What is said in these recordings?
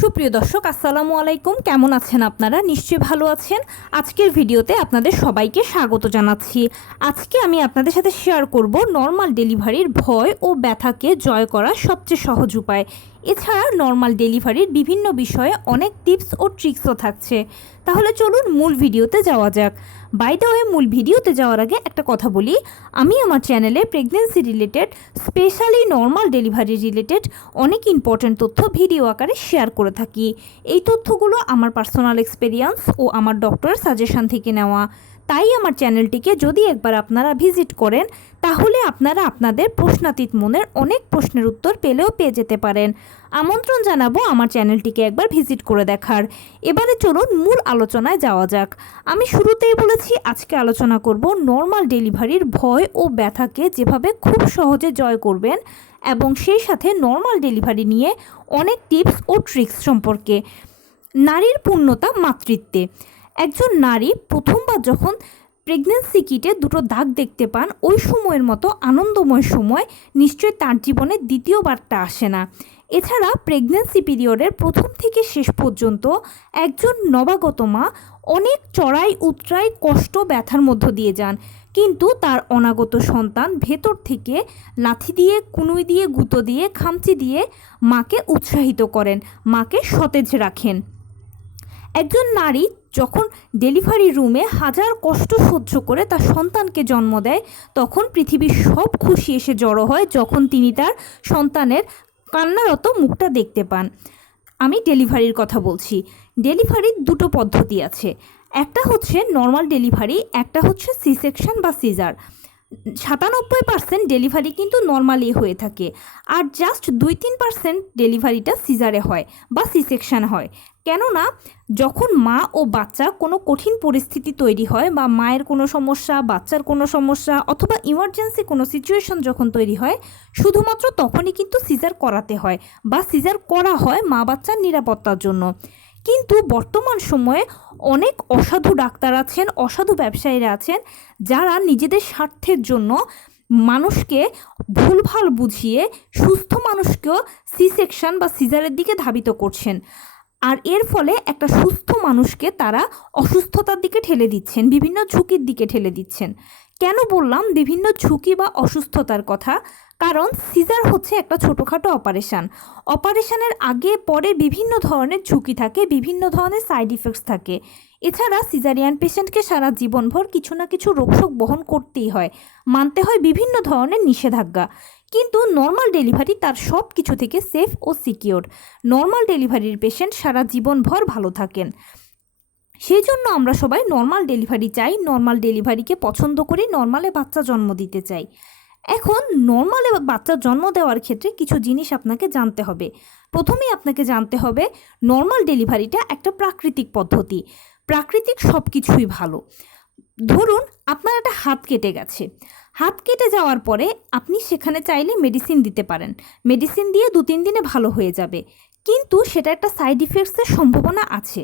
সুপ্রিয় দর্শক, আসসালামু আলাইকুম। কেমন আছেন আপনারা? নিশ্চয়ই ভালো আছেন। আজকের ভিডিওতে আপনাদের সবাইকে স্বাগত জানাচ্ছি। আজকে আমি আপনাদের সাথে শেয়ার করব নর্মাল ডেলিভারির ভয় ও ব্যথাকে জয় করার সবচেয়ে সহজ উপায়। এছাড়া নর্মাল ডেলিভারির বিভিন্ন বিষয়ে অনেক টিপস ও ট্রিক্সও থাকছে। তাহলে চলুন মূল ভিডিওতে যাওয়া যাক। বাই দ্য ওয়ে, মূল ভিডিওতে যাওয়ার আগে একটা কথা বলি, আমি আমার চ্যানেলে pregnancy related, specially normal delivery related অনেক ইম্পর্ট্যান্ট তথ্য ভিডিও আকারে শেয়ার করে থাকি। এই তথ্যগুলো আমার পার্সোনাল এক্সপেরিয়েন্স ও আমার ডক্টরের সাজেশন থেকে নেওয়া। তাই আমার চ্যানেলটিকে যদি একবার আপনারা ভিজিট করেন, তাহলে আপনারা আপনাদের প্রশ্নাতীত মনের অনেক প্রশ্নের উত্তর পেয়ে যেতে পারেন। আমন্ত্রণ জানাবো আমার চ্যানেলটিকে একবার ভিজিট করে দেখার। এবারে চলুন মূল আলোচনায় যাওয়া যাক। আমি শুরুতেই বলেছি আজকে আলোচনা করব নর্মাল ডেলিভারির ভয় ও ব্যথাকে যেভাবে খুব সহজে জয় করবেন, এবং সেই সাথে নর্মাল ডেলিভারি নিয়ে অনেক টিপস ও ট্রিক্স সম্পর্কে। নারীর পূর্ণতা মাতৃত্বে। একজন নারী প্রথমবার যখন প্রেগনেন্সি কিটে দুটো দাগ দেখতে পান, ওই সময়ের মতো আনন্দময় সময় নিশ্চয়ই তার জীবনে দ্বিতীয়বারটা আসে না। এছাড়া প্রেগনেন্সি পিরিয়ডের প্রথম থেকে শেষ পর্যন্ত একজন নবাগত মা অনেক চড়াই উতরাই কষ্ট ব্যথার মধ্য দিয়ে যান, কিন্তু তার অনাগত সন্তান ভেতর থেকে লাথি দিয়ে, কুনুই দিয়ে, গুঁতো দিয়ে, খামচি দিয়ে মাকে উৎসাহিত করেন, মাকে সতেজ রাখেন। একজন নারী যখন ডেলিভারি রুমে হাজার কষ্ট সহ্য করে তার সন্তানকে জন্ম দেয়, তখন পৃথিবীর সব খুশি এসে জড়ো হয় যখন তিনি তার সন্তানের কান্নারত মুখটা দেখতে পান। আমি ডেলিভারির কথা বলছি। ডেলিভারির দুটো পদ্ধতি আছে, একটা হচ্ছে নর্মাল ডেলিভারি, একটা হচ্ছে সি সেকশন বা সিজার। 97% ডেলিভারি কিন্তু নর্মালি হয়ে থাকে, আর জাস্ট 2-3% ডেলিভারিটা সিজারে হয় বা সি সেকশন হয়। কেননা যখন মা ও বাচ্চা কোনো কঠিন পরিস্থিতি তৈরি হয়, বা মায়ের কোনো সমস্যা, বাচ্চার কোনো সমস্যা, অথবা ইমার্জেন্সি কোনো সিচুয়েশন যখন তৈরি হয়, শুধুমাত্র তখনই কিন্তু সিজার করাতে হয় বা সিজার করা হয় মা বাচ্চার নিরাপত্তার জন্য। কিন্তু বর্তমান সময়ে অনেক অসাধু ডাক্তার আছেন, অসাধু ব্যবসায়ীরা আছেন, যারা নিজেদের স্বার্থের জন্য মানুষকে ভুলভাল বুঝিয়ে সুস্থ মানুষকেও সি সেকশন বা সিজারের দিকে ধাবিত করছেন। আর এর ফলে একটা সুস্থ মানুষকে তারা অসুস্থতার দিকে ঠেলে দিচ্ছেন, বিভিন্ন ঝুঁকির দিকে ঠেলে দিচ্ছেন। কেন বললাম বিভিন্ন ঝুঁকি বা অসুস্থতার কথা? কারণ সিজার হচ্ছে একটা ছোটোখাটো অপারেশনের আগে পরে বিভিন্ন ধরনের ঝুঁকি থাকে, বিভিন্ন ধরনের সাইড ইফেক্টস থাকে। এছাড়া সিজারিয়ান পেশেন্টকে সারা জীবনভর কিছু না কিছু রোগশোক বহন করতেই হয়, মানতে হয় বিভিন্ন ধরনের নিষেধাজ্ঞা। কিন্তু নর্মাল ডেলিভারি তার সব কিছু থেকে সেফ ও সিকিওর। নর্মাল ডেলিভারির পেশেন্ট সারা জীবনভর ভালো থাকেন। সেই জন্য আমরা সবাই নর্মাল ডেলিভারি চাই, নর্মাল ডেলিভারিকে পছন্দ করি, নর্মালে বাচ্চা জন্ম দিতে চাই। এখন নর্মালে বাচ্চা জন্ম দেওয়ার ক্ষেত্রে কিছু জিনিস আপনাকে জানতে হবে। প্রথমেই আপনাকে জানতে হবে নর্মাল ডেলিভারিটা একটা প্রাকৃতিক পদ্ধতি। প্রাকৃতিক সব কিছুই ভালো। ধরুন আপনার একটা হাত কেটে গেছে, হাত কেটে যাওয়ার পরে আপনি সেখানে চাইলে মেডিসিন দিতে পারেন, মেডিসিন দিয়ে 2-3 দিনে ভালো হয়ে যাবে, কিন্তু সেটা একটা সাইড ইফেক্টসের সম্ভাবনা আছে।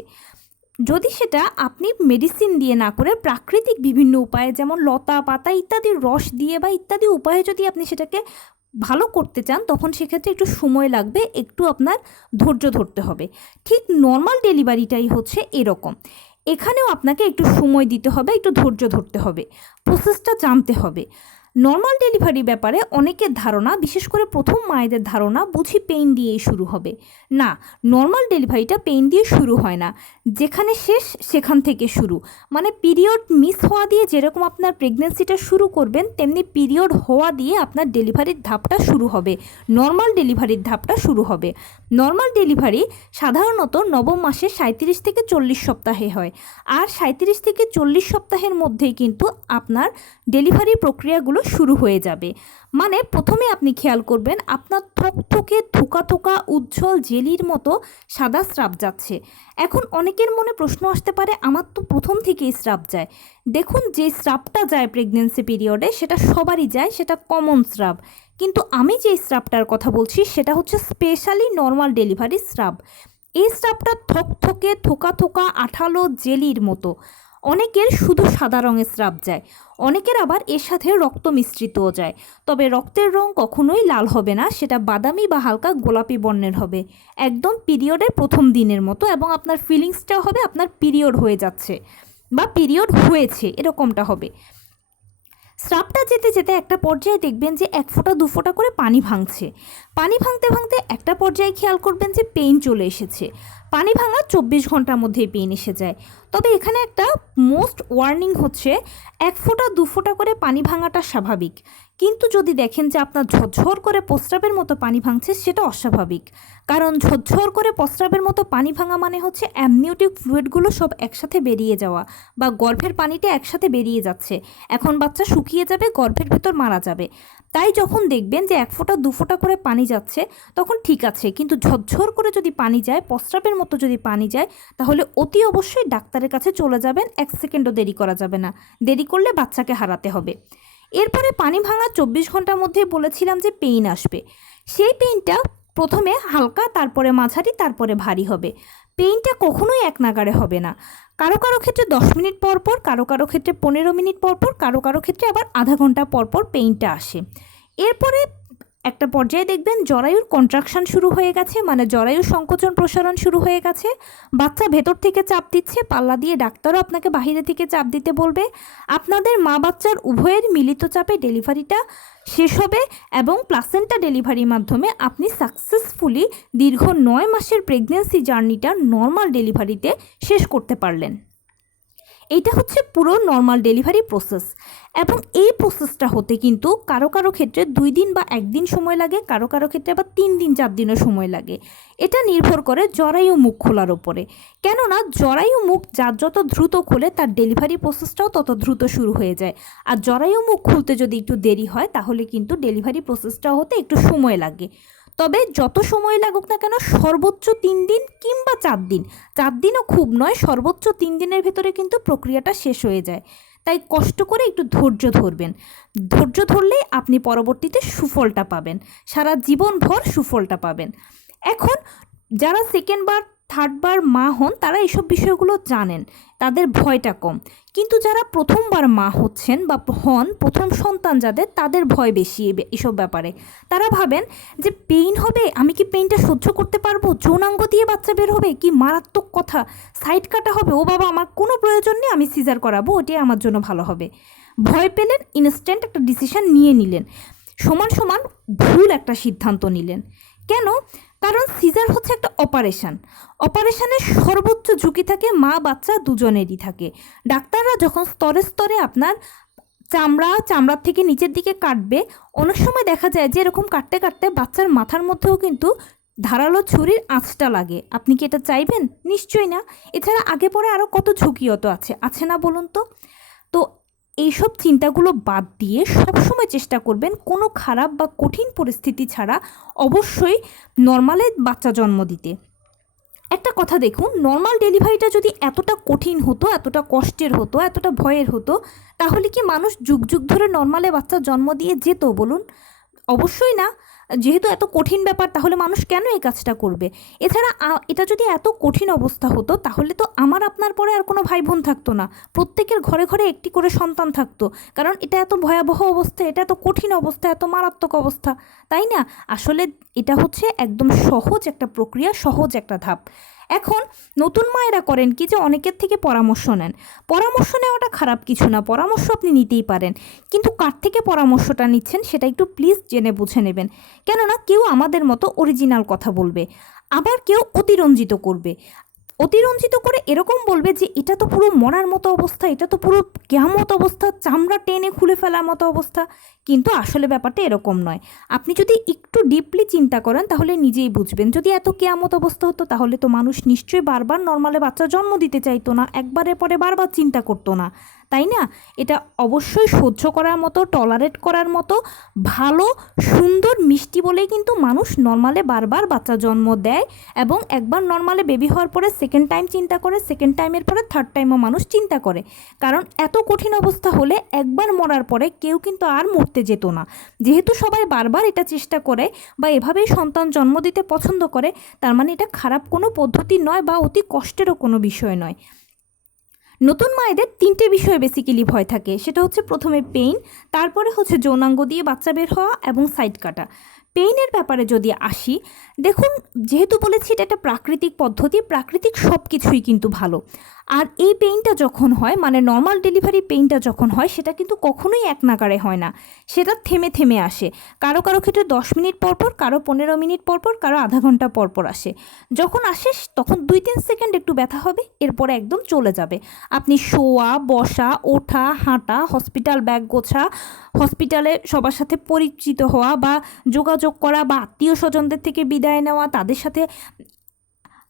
যদি সেটা আপনি মেডিসিন দিয়ে না করে প্রাকৃতিক বিভিন্ন উপায়ে, যেমন লতা পাতা ইত্যাদির রস দিয়ে বা ইত্যাদি উপায়ে যদি আপনি সেটাকে ভালো করতে চান, তখন সেক্ষেত্রে একটু সময় লাগবে, একটু আপনার ধৈর্য ধরতে হবে। ঠিক নর্মাল ডেলিভারিটাই হচ্ছে এরকম। এখানেও আপনাকে একটু সময় দিতে হবে, একটু ধৈর্য ধরতে হবে, প্রসেসটা জানতে হবে। নর্মাল ডেলিভারি ব্যাপারে অনেকের ধারণা, বিশেষ করে প্রথম মায়েদের ধারণা, বুঝি পেইন দিয়েই শুরু হবে। না, নর্মাল ডেলিভারিটা পেইন দিয়ে শুরু হয় না, যেখানে শেষ সেখান থেকে শুরু। মানে পিরিয়ড মিস হওয়া দিয়ে যেরকম আপনার প্রেগনেন্সিটা শুরু করবেন, তেমনি পিরিয়ড হওয়া দিয়ে আপনার ডেলিভারির ধাপটা শুরু হবে, নর্মাল ডেলিভারির ধাপটা শুরু হবে। নর্মাল ডেলিভারি সাধারণত নবম মাসে 37 থেকে 40 সপ্তাহে হয়, আর 37 থেকে 40 সপ্তাহের মধ্যেই কিন্তু আপনার ডেলিভারি প্রক্রিয়াগুলো শুরু হয়ে যাবে। মানে প্রথমে আপনি খেয়াল করবেন আপনার থকথকে থোকা থোকা উজ্জ্বল জেলির মতো সাদা স্রাব যাচ্ছে। এখন অনেকের মনে প্রশ্ন আসতে পারে, আমার তো প্রথম থেকেই স্রাব যায়। দেখুন, যে স্রাবটা যায় প্রেগনেন্সি পিরিয়ডে সেটা সবারই যায়, সেটা কমন স্রাব। কিন্তু আমি যে স্রাবটার কথা বলছি সেটা হচ্ছে স্পেশালি নর্মাল ডেলিভারি স্রাব। এই স্রাবটা থকথকে থোকা থোকা আঠালো জেলির মতো। অনেকের শুধু সাদা রঙের স্রাব যায়, অনেকের আবার এর সাথে রক্ত মিশ্রিতও যায়। তবে রক্তের রং কখনোই লাল হবে না, সেটা বাদামি বা হালকা গোলাপি বর্ণের হবে, একদম পিরিয়ডের প্রথম দিনের মতো, এবং আপনার ফিলিংসটাও হবে আপনার পিরিয়ড হয়ে যাচ্ছে বা পিরিয়ড হয়েছে এরকমটা হবে। স্রাবটা যেতে যেতে একটা পর্যায়ে দেখবেন যে 1 ফোঁটা 2 ফোঁটা করে পানি ভাঙছে। পানি ভাঙতে ভাঙতে একটা পর্যায়ে খেয়াল করবেন যে পেইন চলে এসেছে। পানি ভাঙার 24 ঘন্টার মধ্যেই পেইন এসে যায়। তবে এখানে একটা মোস্ট ওয়ার্নিং হচ্ছে, 1 ফোঁটা 2 ফোঁটা করে পানি ভাঙাটা স্বাভাবিক, কিন্তু যদি দেখেন যে আপনার ঝরঝর করে প্রস্রাবের মতো পানি ভাঙছে সেটা অস্বাভাবিক। কারণ ঝরঝর করে প্রস্রাবের মতো পানি ভাঙা মানে হচ্ছে অ্যামনিওটিক ফ্লুইডগুলো সব একসাথে বেরিয়ে যাওয়া, বা গর্ভের পানিটা একসাথে বেরিয়ে যাচ্ছে। এখন বাচ্চা শুকিয়ে যাবে, গর্ভের ভেতর মারা যাবে। তাই যখন দেখবেন যে 1 ফোঁটা 2 ফোঁটা করে পানি যাচ্ছে তখন ঠিক আছে, কিন্তু ঝরঝর করে যদি পানি যায়, প্রস্রাবের মতো যদি পানি যায়, তাহলে অতি অবশ্যই ডাক্তারের কাছে চলে যাবেন। 1 সেকেন্ডও দেরি করা যাবে না, দেরি করলে বাচ্চাকে হারাতে হবে। এরপরে পানি ভাঙা 24 ঘন্টার মধ্যে বলেছিলাম যে পেইন আসবে। সেই পেইনটা প্রথমে হালকা, তারপরে মাঝারি, তারপরে ভারী হবে। পেইনটা কখনোই এক নাগাড়ে হবে না। কারো কারো ক্ষেত্রে 10 মিনিট পর পর, কারো কারো ক্ষেত্রে 15 মিনিট পর পর, কারো কারো ক্ষেত্রে আবার আধা ঘন্টা পর পর পেইনটা আসে। এরপরে একটা পর্যায়ে দেখবেন জরায়ুর কন্ট্রাকশন শুরু হয়ে গেছে, মানে জরায়ুর সংকোচন প্রসারণ শুরু হয়ে গেছে। বাচ্চা ভেতর থেকে চাপ দিচ্ছে, পাল্লা দিয়ে ডাক্তারও আপনাকে বাইরে থেকে চাপ দিতে বলবে। আপনাদের মা বাচ্চার উভয়ের মিলিত চাপে ডেলিভারিটা শেষ হবে, এবং প্লাসেন্টা ডেলিভারির মাধ্যমে আপনি সাকসেসফুলি দীর্ঘ 9 মাসের প্রেগনেন্সি জার্নিটা নর্মাল ডেলিভারিতে শেষ করতে পারলেন। এইটা হচ্ছে পুরো নর্মাল ডেলিভারি প্রসেস। এবং এই প্রসেসটা হতে কিন্তু কারো কারো ক্ষেত্রে 2 দিন বা 1 দিন সময় লাগে, কারো কারো ক্ষেত্রে আবার 3 দিন 4 দিনও সময় লাগে। এটা নির্ভর করে জরায়ু মুখ খোলার ওপরে। কেননা জরায়ু মুখ যার যত দ্রুত খোলে তার ডেলিভারি প্রসেসটাও তত দ্রুত শুরু হয়ে যায়। আর জরায়ু মুখ খুলতে যদি একটু দেরি হয় তাহলে কিন্তু ডেলিভারি প্রসেসটাও হতে একটু সময় লাগে। তবে যত সময় লাগুক না কেন, সর্বোচ্চ 3 দিন কিংবা 4 দিন, 4 দিনও খুব নয়, সর্বোচ্চ 3 দিনের ভেতরে কিন্তু প্রক্রিয়াটা শেষ হয়ে যায়। তাই কষ্ট করে একটু ধৈর্য ধরবেন। ধৈর্য ধরলেই আপনি পরবর্তীতে সুফলটা পাবেন, সারা জীবনভর সুফলটা পাবেন। এখন যারা সেকেন্ড বার থার্ড বার মা হন তারা এইসব বিষয়গুলো জানেন, তাদের ভয়টা কম। কিন্তু যারা প্রথমবার মা হচ্ছেন বা হন, প্রথম সন্তান যাদের, তাদের ভয় বেশি এসব ব্যাপারে। তারা ভাবেন যে পেইন হবে, আমি কি পেইনটা সহ্য করতে পারবো, যৌনাঙ্গ দিয়ে বাচ্চা বের হবে, কি মারাত্মক কথা, সাইড কাটা হবে, ও বাবা আমার কোনো প্রয়োজন নেই, আমি সিজার করাবো, ওটাই আমার জন্য ভালো হবে। ভয় পেলেন, ইনস্ট্যান্ট একটা ডিসিশন নিয়ে নিলেন, সমান সমান ভুল একটা সিদ্ধান্ত নিলেন। কেন? কারণ সিজার হচ্ছে একটা অপারেশন। অপারেশনের সর্বোচ্চ ঝুঁকি থাকে মা বাচ্চা দুজনেরই থাকে। ডাক্তাররা যখন স্তরে স্তরে আপনার চামড়ার থেকে নিচের দিকে কাটবে, অনেক সময় দেখা যায় যে এরকম কাটতে কাটতে বাচ্চার মাথার মধ্যেও কিন্তু ধারালো ছুরির আঁচটা লাগে। আপনি কি এটা চাইবেন? নিশ্চয়ই না। এছাড়া আগে পরে আরও কত ঝুঁকিও তো আছে না বলুন তো? তো এইসব চিন্তাগুলো বাদ দিয়ে সবসময় চেষ্টা করবেন কোনো খারাপ বা কঠিন পরিস্থিতি ছাড়া অবশ্যই নর্মালে বাচ্চা জন্ম দিতে। একটা কথা দেখুন, নর্মাল ডেলিভারিটা যদি এতটা কঠিন হতো, এতটা কষ্টের হতো, এতটা ভয়ের হতো, তাহলে কি মানুষ যুগ যুগ ধরে নর্মালে বাচ্চা জন্ম দিয়ে যেত বলুন? অবশ্যই না। যেহেতু এত কঠিন ব্যাপার, তাহলে মানুষ কেন এই কাজটা করবে? এছাড়া এটা যদি এত কঠিন অবস্থা হতো তাহলে তো আমার আপনার পরে আর কোনো ভাই বোন থাকতো না, প্রত্যেকের ঘরে ঘরে একটি করে সন্তান থাকতো। কারণ এটা এত ভয়াবহ অবস্থা, এটা এত কঠিন অবস্থা, এত মারাত্মক অবস্থা, তাই না? আসলে এটা হচ্ছে একদম সহজ একটা প্রক্রিয়া, সহজ একটা ধাপ। এখন নতুন মায়েরা করেন কি, যে অনেকের থেকে পরামর্শ নেন। পরামর্শ নেওয়াটা খারাপ কিছু না, পরামর্শ আপনি নিতেই পারেন, কিন্তু কার থেকে পরামর্শটা নিচ্ছেন সেটা একটু প্লিজ জেনে বুঝে নেবেন। কেননা কেউ আমাদের মতো অরিজিনাল কথা বলবে, আবার কেউ অতিরঞ্জিত করবে। অতিরঞ্জিত করে এরকম বলবে যে এটা তো পুরো মরার মতো অবস্থা, এটা তো পুরো কিয়ামত অবস্থা, চামড়া টেনে খুলে ফেলার মতো অবস্থা। কিন্তু আসলে ব্যাপারটা এরকম নয়। আপনি যদি একটু ডিপলি চিন্তা করেন তাহলে নিজেই বুঝবেন। যদি এত কিয়ামত অবস্থা হতো তাহলে তো মানুষ নিশ্চয়ই বারবার নর্মালে বাচ্চা জন্ম দিতে চাইতো না, একবারের পরে বারবার চিন্তা করতো না, তাই না? এটা অবশ্যই সহ্য করার মতো, টলারেট করার মতো ভালো, সুন্দর, মিষ্টি বলেই কিন্তু মানুষ নর্মালে বারবার বাচ্চা জন্ম দেয়। এবং একবার নর্মালে বেবি হওয়ার পরে সেকেন্ড টাইম চিন্তা করে, সেকেন্ড টাইমের পরে থার্ড টাইমও মানুষ চিন্তা করে। কারণ এত কঠিন অবস্থা হলে একবার মরার পরে কেউ কিন্তু আর মরতে যেত না। যেহেতু সবাই বারবার এটা চেষ্টা করে বা এভাবেই সন্তান জন্ম দিতে পছন্দ করে, তার মানে এটা খারাপ কোনো পদ্ধতি নয় বা অতি কষ্টেরও কোনো বিষয় নয়। নতুন মায়েদের 3টে বিষয়ে বেসিক্যালি ভয় থাকে, সেটা হচ্ছে প্রথমে পেইন, তারপরে হচ্ছে যৌনাঙ্গ দিয়ে বাচ্চা বের হওয়া এবং সাইড কাটা। পেইনের ব্যাপারে যদি আসি, দেখুন যেহেতু বলেছি এটা একটা প্রাকৃতিক পদ্ধতি, প্রাকৃতিক সব কিছুই কিন্তু ভালো। আর এই পেইনটা যখন হয়, মানে নর্মাল ডেলিভারি পেইনটা যখন হয়, সেটা কিন্তু কখনোই এক নাগাড়ে হয় না, সেটা থেমে থেমে আসে। কারো কারো ক্ষেত্রে 10 মিনিট পরপর, কারো 15 মিনিট পরপর, কারো আধা ঘন্টা পরপর আসে। যখন আসে তখন 2-3 সেকেন্ড একটু ব্যথা হবে, এরপরে একদম চলে যাবে। আপনি শোয়া, বসা, ওঠা, হাঁটা, হসপিটাল ব্যাগ গোছা, হসপিটালে সবার সাথে পরিচিত হওয়া বা যোগাযোগ করা বা আত্মীয় স্বজনদের থেকে বিদায় নেওয়া, তাদের সাথে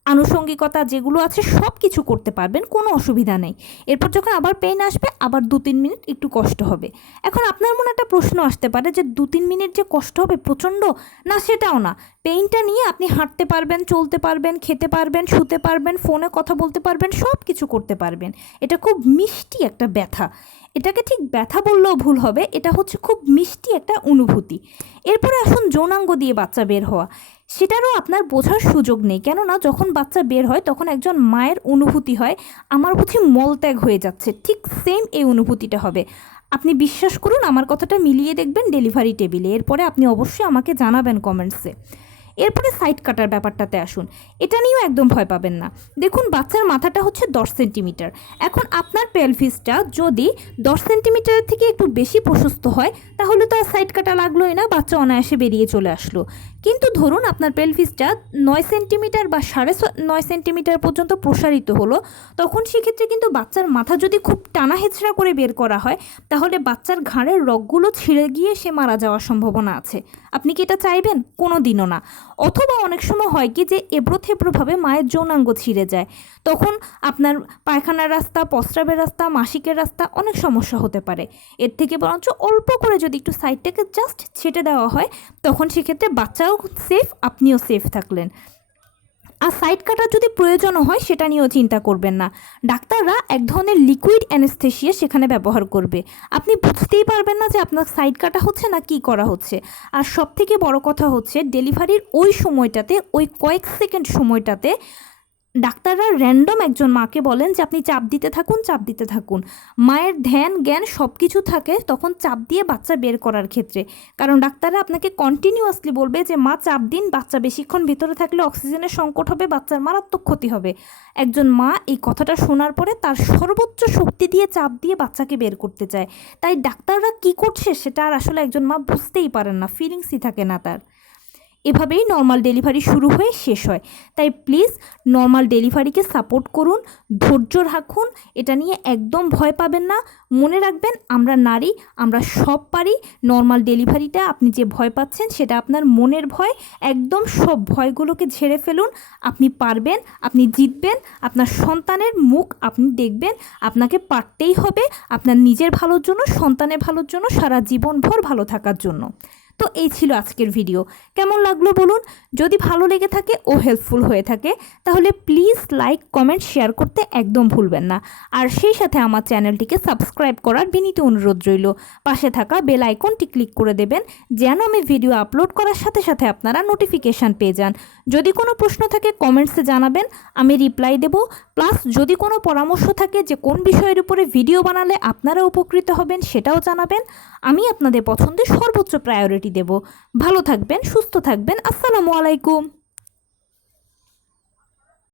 আনুষঙ্গিকতা যেগুলো আছে সব কিছু করতে পারবেন, কোনো অসুবিধা নেই। এরপর যখন আবার পেইন আসবে, আবার 2-3 মিনিট একটু কষ্ট হবে। এখন আপনার মনে একটা প্রশ্ন আসতে পারে যে 2-3 মিনিট যে কষ্ট হবে প্রচণ্ড, না সেটাও না। পেইনটা নিয়ে আপনি হাঁটতে পারবেন, চলতে পারবেন, খেতে পারবেন, শুতে পারবেন, ফোনে কথা বলতে পারবেন, সব কিছু করতে পারবেন। এটা খুব মিষ্টি একটা ব্যথা, এটাকে ঠিক ব্যথা বললেও ভুল হবে, এটা হচ্ছে খুব মিষ্টি একটা অনুভূতি। এরপরে আসুন যৌনাঙ্গ দিয়ে বাচ্চা বের হওয়া, সেটারও আপনার বোঝার সুযোগ নেই। কেননা যখন বাচ্চা বের হয় তখন একজন মায়ের অনুভূতি হয় আমার বুঝি মলত্যাগ হয়ে যাচ্ছে, ঠিক সেম এই অনুভূতিটা হবে। আপনি বিশ্বাস করুন, আমার কথাটা মিলিয়ে দেখবেন ডেলিভারি টেবিলে, এরপরে আপনি অবশ্যই আমাকে জানাবেন কমেন্টসে। এরপরে সাইড কাটার ব্যাপারটাতে আসুন, এটা নিয়েও একদম ভয় পাবেন না। দেখুন বাচ্চার মাথাটা হচ্ছে 10 সেন্টিমিটার। এখন আপনার পেলভিসটা যদি 10 সেন্টিমিটারের থেকে একটু বেশি প্রশস্ত হয়, তাহলে তো আর সাইড কাটা লাগলোই না, বাচ্চা অনায়াসে বেরিয়ে চলে আসলো। কিন্তু ধরুন আপনার পেলভিসটা 9 সেন্টিমিটার বা 9.5 সেন্টিমিটার পর্যন্ত প্রসারিত হলো, তখন সেক্ষেত্রে কিন্তু বাচ্চার মাথা যদি খুব টানা হেঁচড়া করে বের করা হয়, তাহলে বাচ্চার ঘাড়ের রগগুলো ছিঁড়ে গিয়ে সে মারা যাওয়ার সম্ভাবনা আছে। আপনি কি এটা চাইবেন? কোনো দিনও না। অথবা অনেক সময় হয় কি যে এবড়ো থেবড়োভাবে মায়ের যৌনাঙ্গ ছিঁড়ে যায়, তখন আপনার পায়খানার রাস্তা, প্রস্রাবের রাস্তা, মাসিকের রাস্তা অনেক সমস্যা হতে পারে। এর থেকে বরঞ্চ অল্প করে যদি একটু সাইডটাকে জাস্ট ছেটে দেওয়া হয়, তখন সেক্ষেত্রে বাচ্চাও সেফ, আপনিও সেফ থাকলেন। আর সাইড কাটার যদি প্রয়োজনও হয়, সেটা নিয়েও চিন্তা করবেন না। ডাক্তাররা এক ধরনের লিকুইড অ্যানেস্থেসিয়া সেখানে ব্যবহার করবে, আপনি বুঝতেই পারবেন না যে আপনার সাইড কাটা হচ্ছে না কি করা হচ্ছে। আর সবথেকে বড় কথা হচ্ছে, ডেলিভারির ওই সময়টাতে, ওই কয়েক সেকেন্ড সময়টাতে ডাক্তাররা র্যান্ডম একজন মাকে বলেন যে আপনি চাপ দিতে থাকুন, চাপ দিতে থাকুন। মায়ের ধ্যান জ্ঞান সব কিছু থাকে তখন চাপ দিয়ে বাচ্চা বের করার ক্ষেত্রে, কারণ ডাক্তাররা আপনাকে কন্টিনিউয়াসলি বলবে যে মা চাপ দিন, বাচ্চা বেশিক্ষণ ভিতরে থাকলে অক্সিজেনের সংকট হবে, বাচ্চার মারাত্মক ক্ষতি হবে। একজন মা এই কথাটা শোনার পরে তার সর্বোচ্চ শক্তি দিয়ে চাপ দিয়ে বাচ্চাকে বের করতে চায়। তাই ডাক্তাররা কি করছে সেটা আর আসলে একজন মা বুঝতেই পারেন না, ফিলিংসই থাকে না তার। এভাবেই নর্মাল ডেলিভারি শুরু হয়ে শেষ হয়। তাই প্লিজ নর্মাল ডেলিভারিকে সাপোর্ট করুন, ধৈর্য রাখুন, এটা নিয়ে একদম ভয় পাবেন না। মনে রাখবেন আমরা নারী, আমরা সব পারি। নর্মাল ডেলিভারিটা আপনি যে ভয় পাচ্ছেন সেটা আপনার মনের ভয়, একদম সব ভয়গুলোকে ঝেড়ে ফেলুন। আপনি পারবেন, আপনি জিতবেন, আপনার সন্তানের মুখ আপনি দেখবেন। আপনাকে পারতেই হবে, আপনার নিজের ভালোর জন্য, সন্তানের ভালোর জন্য, সারা জীবনভর ভালো থাকার জন্য। তো এই ছিল আজকের ভিডিও, কেমন লাগলো বলুন। যদি ভালো লেগে থাকে ও হেল্পফুল হয়ে থাকে, তাহলে প্লিজ লাইক, কমেন্ট, শেয়ার করতে একদম ভুলবেন না। আর সেই সাথে আমার চ্যানেলটিকে সাবস্ক্রাইব করার বিনীত অনুরোধ রইল। পাশে থাকা বেল আইকনটি ক্লিক করে দেবেন, যেন আমি ভিডিও আপলোড করার সাথে সাথে আপনারা নোটিফিকেশান পেয়ে যান। যদি কোনো প্রশ্ন থাকে কমেন্টসে জানাবেন, আমি রিপ্লাই দেব। প্লাস যদি কোনো পরামর্শ থাকে যে কোন বিষয়ের উপরে ভিডিও বানালে আপনারা উপকৃত হবেন, সেটাও জানাবেন। আমি আপনাদের পছন্দের সর্বোচ্চ প্রায়োরিটি দেব। ভালো থাকবেন, সুস্থ থাকবেন। আসসালামু আলাইকুম।